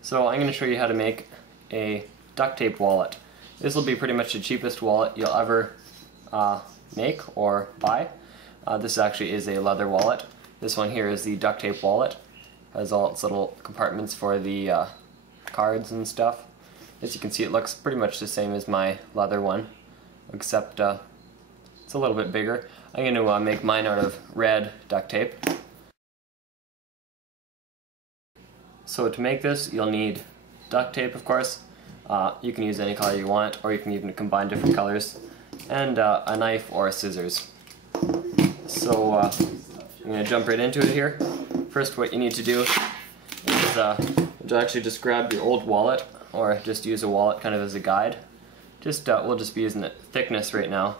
So I'm going to show you how to make a duct tape wallet. This will be pretty much the cheapest wallet you'll ever make or buy. This actually is a leather wallet. This one here is the duct tape wallet. Has all its little compartments for the cards and stuff. As you can see, it looks pretty much the same as my leather one, except it's a little bit bigger. I'm going to make mine out of red duct tape. So to make this, you'll need duct tape, of course. You can use any color you want, or you can even combine different colors, and a knife or scissors. So I'm going to jump right into it here. First, what you need to do is to actually just grab your old wallet, or just use a wallet kind of as a guide. We'll just be using the thickness right now.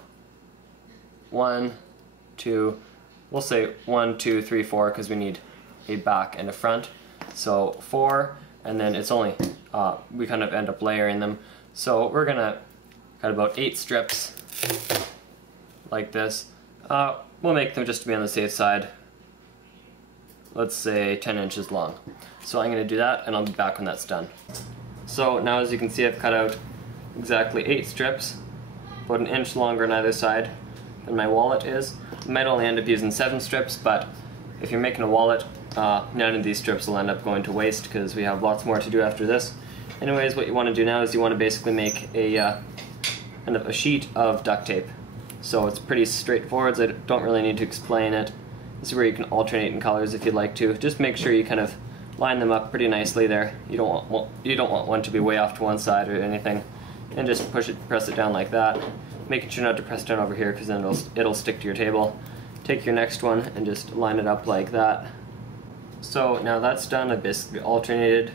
1, 2, we'll say 1, 2, 3, 4, because we need a back and a front. So 4, and then it's only, we kind of end up layering them. So we're gonna cut about 8 strips like this. We'll make them just to be on the safe side. Let's say 10 inches long. So I'm gonna do that, and I'll be back when that's done. So now, as you can see, I've cut out exactly 8 strips, about 1 inch longer on either side than my wallet is. I might only end up using 7 strips, but if you're making a wallet, none of these strips will end up going to waste because we have lots more to do after this. Anyways, what you want to do now is you want to basically make a kind of a sheet of duct tape. So it's pretty straightforward, so I don't really need to explain it. This is where you can alternate in colors if you'd like to. Just make sure you kind of line them up pretty nicely there. You don't want one to be way off to one side or anything. And just press it down like that. Making sure not to press down over here because then it'll stick to your table. Take your next one and just line it up like that. So now that's done, I basically alternated,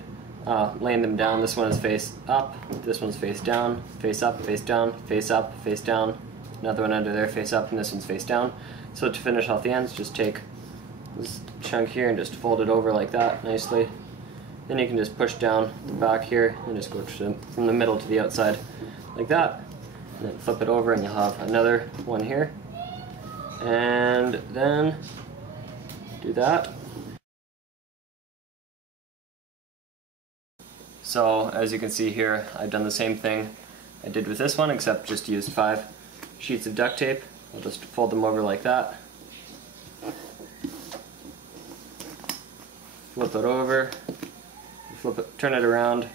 laying them down. This one is face up, this one's face down, face up, face down, face up, face down. Another one under there, face up, and this one's face down. So to finish off the ends, just take this chunk here and just fold it over like that nicely. Then you can just push down the back here and just go from the middle to the outside like that. And then flip it over and you'll have another one here. And then do that. So as you can see here, I've done the same thing I did with this one, except just used 5 sheets of duct tape. I'll just fold them over like that. Flip it over, turn it around,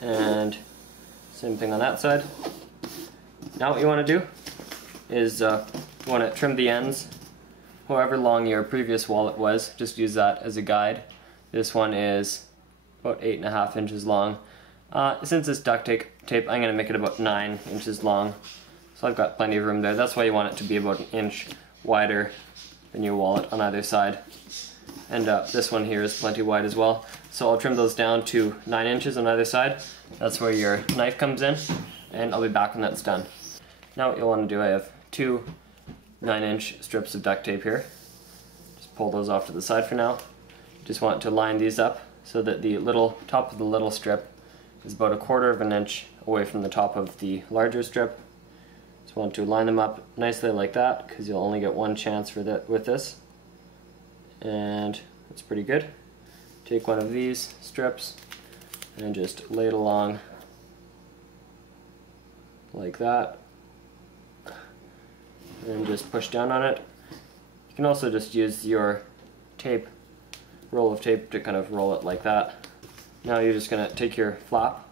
and same thing on that side. Now what you want to do is you want to trim the ends. However long your previous wallet was, just use that as a guide. This one is about 8.5 inches long. Since it's duct tape, I'm going to make it about 9 inches long. So I've got plenty of room there. That's why you want it to be about 1 inch wider than your wallet on either side. And this one here is plenty wide as well. So I'll trim those down to 9 inches on either side. That's where your knife comes in, and I'll be back when that's done. Now what you'll want to do, I have 2 9-inch strips of duct tape here. Just pull those off to the side for now. Just want to line these up so that the top of the little strip is about 1/4 of an inch away from the top of the larger strip. Just want to line them up nicely like that, because you'll only get one chance with this. And that's pretty good. Take one of these strips and just lay it along like that, and just push down on it. You can also just use your roll of tape to kind of roll it like that. Now you're just going to take your flap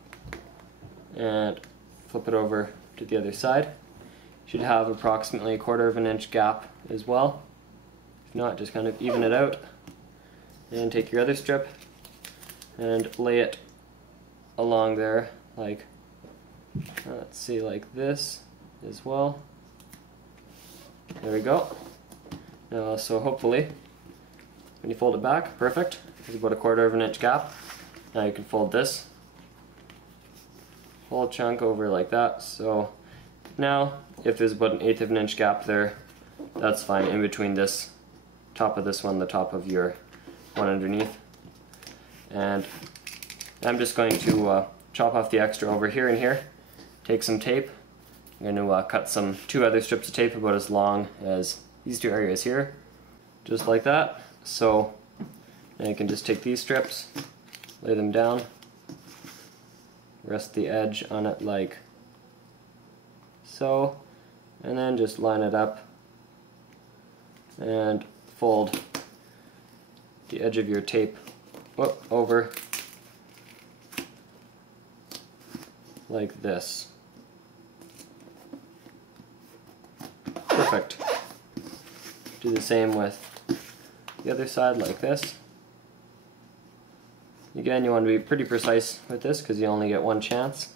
and flip it over to the other side. You should have approximately 1/4 of an inch gap as well. If not, just kind of even it out. And take your other strip and lay it along there like, let's see, like this as well. There we go. Now, so hopefully, when you fold it back, perfect. There's about 1/4 of an inch gap. Now you can fold this whole chunk over like that. So now, if there's about 1/8 of an inch gap there, that's fine in between this top of this one, the top of your one underneath. And I'm just going to chop off the extra over here and here. Take some tape. I'm going to cut 2 other strips of tape about as long as these 2 areas here, just like that. So now you can just take these strips, lay them down rest the edge on it like so, and then just line it up and fold the edge of your tape over like this. Perfect. Do the same with the other side like this. Again, you want to be pretty precise with this because you only get one chance.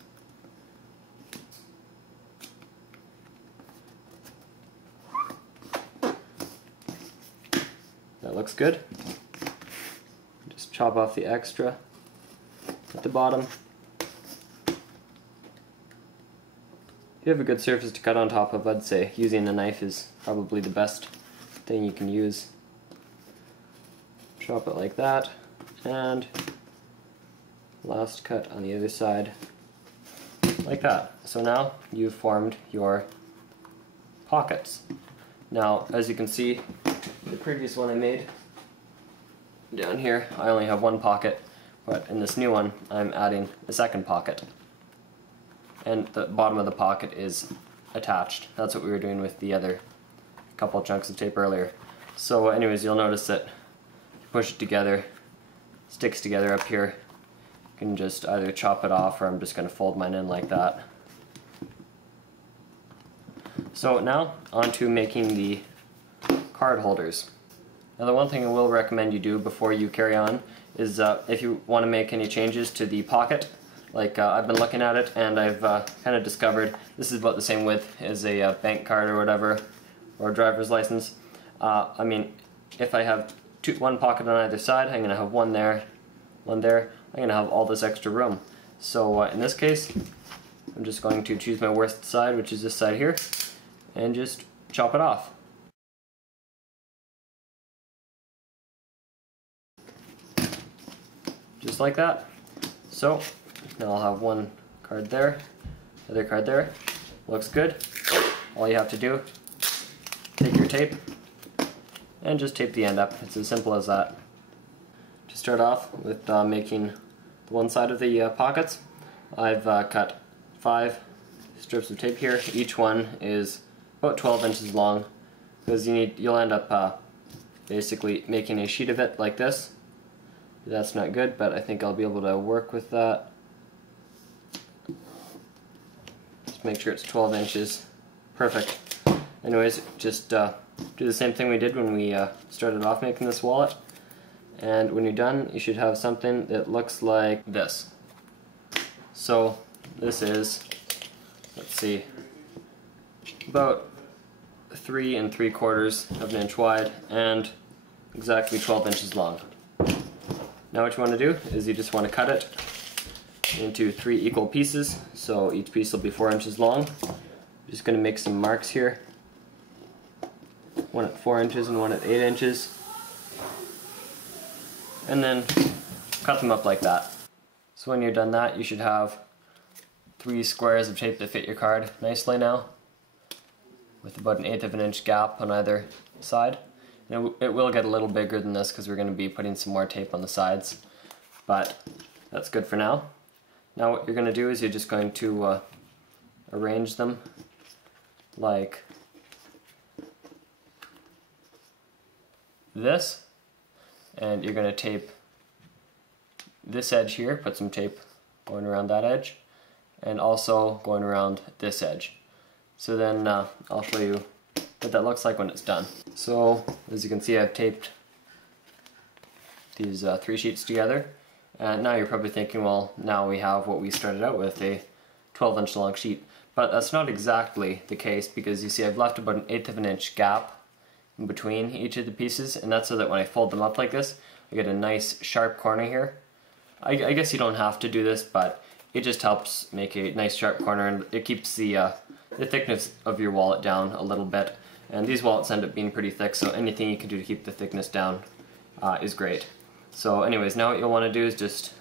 That looks good. Just chop off the extra at the bottom. If you have a good surface to cut on top of, I'd say using a knife is probably the best thing you can use. Chop it like that, and last cut on the other side like that. So now you've formed your pockets. Now, as you can see, the previous one I made down here, I only have one pocket, but in this new one I'm adding a second pocket, and the bottom of the pocket is attached. That's what we were doing with the other couple chunks of tape earlier. So anyways, you'll notice that you push it together, sticks together up here. You can just either chop it off, or I'm just going to fold mine in like that. So now on to making the card holders. Now the one thing I will recommend you do before you carry on is if you want to make any changes to the pocket, like I've been looking at it and I've kind of discovered this is about the same width as a bank card or whatever, or a driver's license. I mean, if I have one pocket on either side, I'm going to have one there, one there. I'm going to have all this extra room. So in this case, I'm just going to choose my worst side, which is this side here, and just chop it off. Just like that. So now I'll have one card there, other card there. Looks good. All you have to do, take your tape and just tape the end up. It's as simple as that. To start off with making the one side of the pockets, I've cut 5 strips of tape here. Each one is about 12 inches long, because you'll end up basically making a sheet of it like this. That's not good, but I think I'll be able to work with that. Just make sure it's 12 inches. Perfect. Anyways, just do the same thing we did when we started off making this wallet. And when you're done, you should have something that looks like this. So this is, let's see, about 3 3/4 of an inch wide and exactly 12 inches long. Now what you want to do is you just want to cut it into 3 equal pieces, so each piece will be 4 inches long. I'm just going to make some marks here, one at 4 inches and one at 8 inches, and then cut them up like that. So when you're done that, you should have 3 squares of tape to fit your card nicely now, with about 1/8 of an inch gap on either side. And it will get a little bigger than this because we're going to be putting some more tape on the sides, but that's good for now. Now what you're going to do is you're just going to arrange them like this, and you're going to tape this edge here, put some tape going around that edge, and also going around this edge. So then I'll show you what that looks like when it's done. So as you can see, I've taped these 3 sheets together, and now you're probably thinking, well, now we have what we started out with, a 12-inch long sheet. But that's not exactly the case, because you see I've left about 1/8 of an inch gap in between each of the pieces, and that's so that when I fold them up like this, I get a nice sharp corner here. I guess you don't have to do this, but it just helps make a nice sharp corner, and it keeps the thickness of your wallet down a little bit. And these wallets end up being pretty thick, so anything you can do to keep the thickness down is great. So anyways, now what you'll want to do is just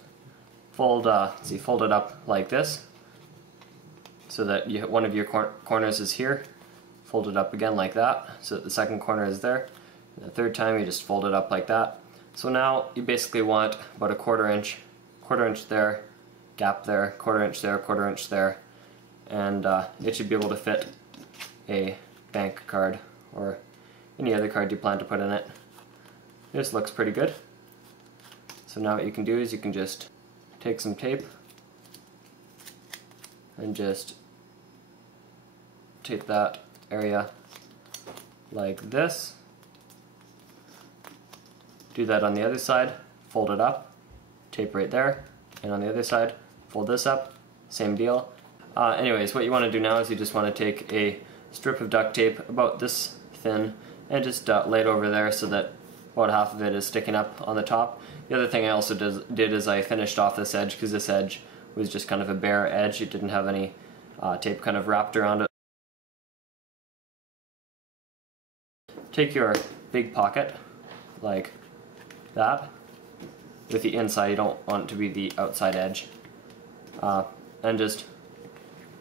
fold it up like this, so that one of your corners is here. Fold it up again like that, so that the second corner is there. And the third time you just fold it up like that. So now you basically want about a quarter inch there, gap there, 1/4 inch there, 1/4 inch there, and it should be able to fit a bank card or any other card you plan to put in it. This looks pretty good. So now what you can do is you can just take some tape and just tape that area like this. Do that on the other side, fold it up, tape right there, and on the other side, fold this up, same deal. Anyways, what you want to do now is you just want to take a strip of duct tape about this thin and just lay it over there so that about half of it is sticking up on the top. The other thing I also did is I finished off this edge because this edge was just kind of a bare edge. It didn't have any tape kind of wrapped around it. Take your big pocket like that with the inside. You don't want it to be the outside edge. And just,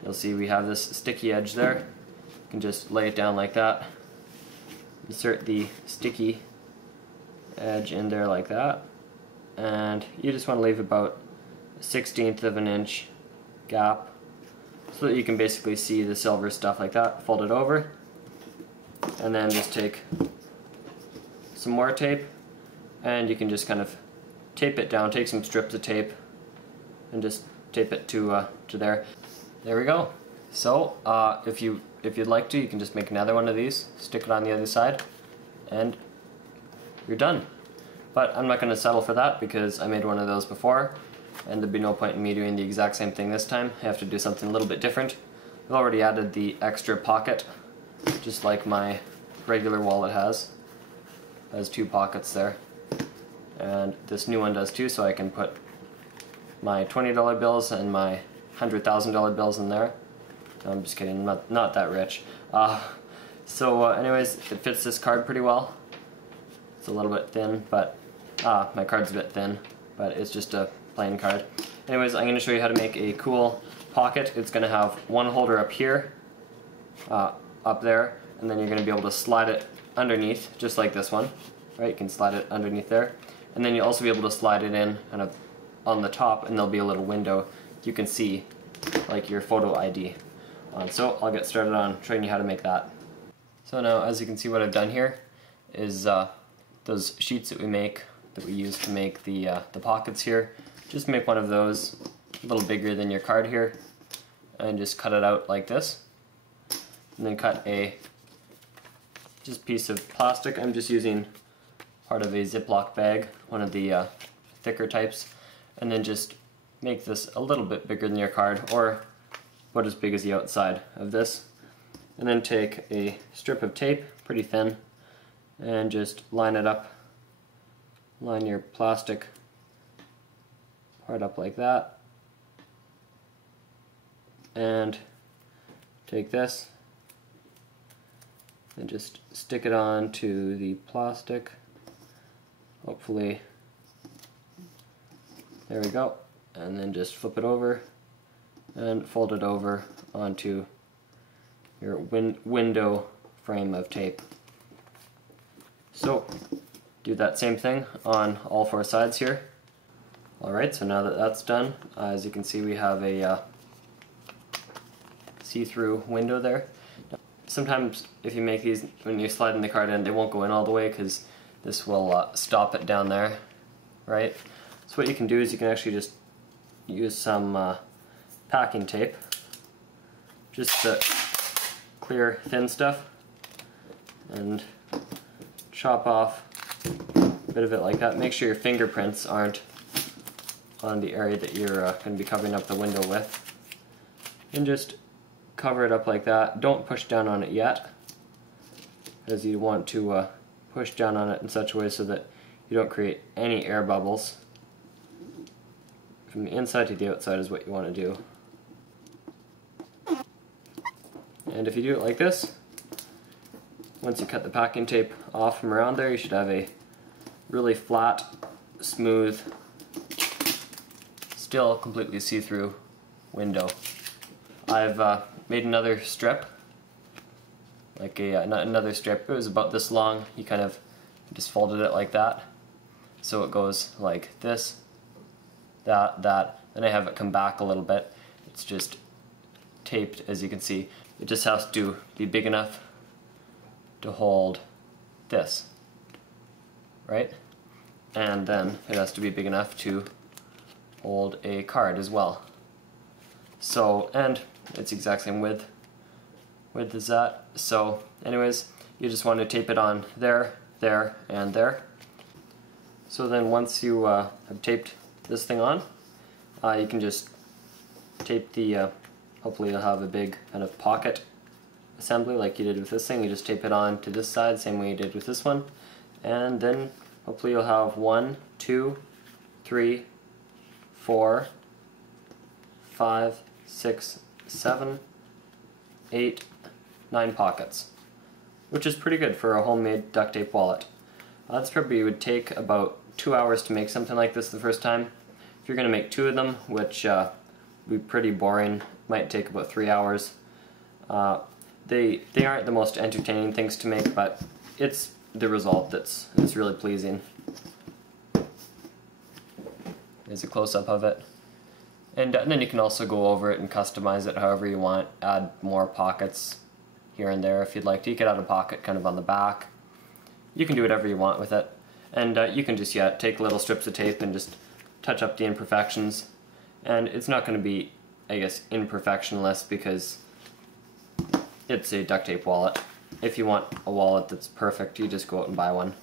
you'll see we have this sticky edge there. You can just lay it down like that. Insert the sticky edge in there like that. And you just want to leave about 1/16 of an inch gap so that you can basically see the silver stuff like that. Fold it over and then just take some more tape and you can just kind of tape it down. Take some strips of tape and just tape it to there. There we go. So if you'd like to, you can just make another one of these, stick it on the other side, and you're done. But I'm not going to settle for that because I made one of those before and there'd be no point in me doing the exact same thing this time. I have to do something a little bit different. I've already added the extra pocket, just like my regular wallet has. It has 2 pockets there. And this new one does too, so I can put my $20 bills and my $100,000 bills in there. No, I'm just kidding, I'm not that rich. Anyways, it fits this card pretty well. It's a little bit thin, but my card's a bit thin, but it's just a plain card. Anyways, I'm going to show you how to make a cool pocket. It's going to have one holder up here, up there, and then you're going to be able to slide it underneath, just like this one. Right, you can slide it underneath there, and then you'll also be able to slide it in kind of on the top, and there'll be a little window you can see, like your photo ID. So I'll get started on showing you how to make that. So now, as you can see, what I've done here is those sheets that we use to make the pockets here. Just make one of those a little bigger than your card here, and just cut it out like this. And then cut a piece of plastic. I'm just using part of a Ziploc bag, one of the thicker types, and then just make this a little bit bigger than your card, or about as big as the outside of this. And then take a strip of tape, pretty thin, and just line it up. Line your plastic part up like that. And take this and just stick it on to the plastic. Hopefully, there we go. And then just flip it over and fold it over onto your window frame of tape. So, do that same thing on all 4 sides here. Alright, so now that that's done, as you can see, we have a see-through window there. Sometimes if you make these, when you're sliding the card in, they won't go in all the way because this will stop it down there, right? So what you can do is you can actually just use some packing tape, just the clear thin stuff, and chop off a bit of it like that. Make sure your fingerprints aren't on the area that you're going to be covering up the window with, and just cover it up like that. Don't push down on it yet, as you want to push down on it in such a way so that you don't create any air bubbles. From the inside to the outside is what you want to do. And if you do it like this, once you cut the packing tape off from around there, you should have a really flat, smooth, still completely see-through window. I've made another strip, like another strip. It was about this long. You kind of just folded it like that, so it goes like this, that, Then I have it come back a little bit. It's just taped, as you can see. It just has to be big enough to hold this, right? And then it has to be big enough to hold a card as well. So, and it's the exact same width as that. So anyways, you just want to tape it on there, there, and there. So then once you have taped this thing on, you can just tape the, hopefully you'll have a big kind of pocket assembly like you did with this thing. You just tape it on to this side, same way you did with this one. And then hopefully you'll have 1, 2, 3, 4, 5, 6, 7, 8, 9 pockets, which is pretty good for a homemade duct tape wallet. This probably would take about 2 hours to make something like this the first time. If you're going to make 2 of them, which would be pretty boring, might take about 3 hours. They aren't the most entertaining things to make, but it's the result that's really pleasing. Here's a close-up of it. And then you can also go over it and customize it however you want, add more pockets here and there if you'd like to. You could add a pocket kind of on the back. You can do whatever you want with it. And you can just, take little strips of tape and just touch up the imperfections. And it's not going to be, I guess, imperfectionless because it's a duct tape wallet. If you want a wallet that's perfect, you just go out and buy one.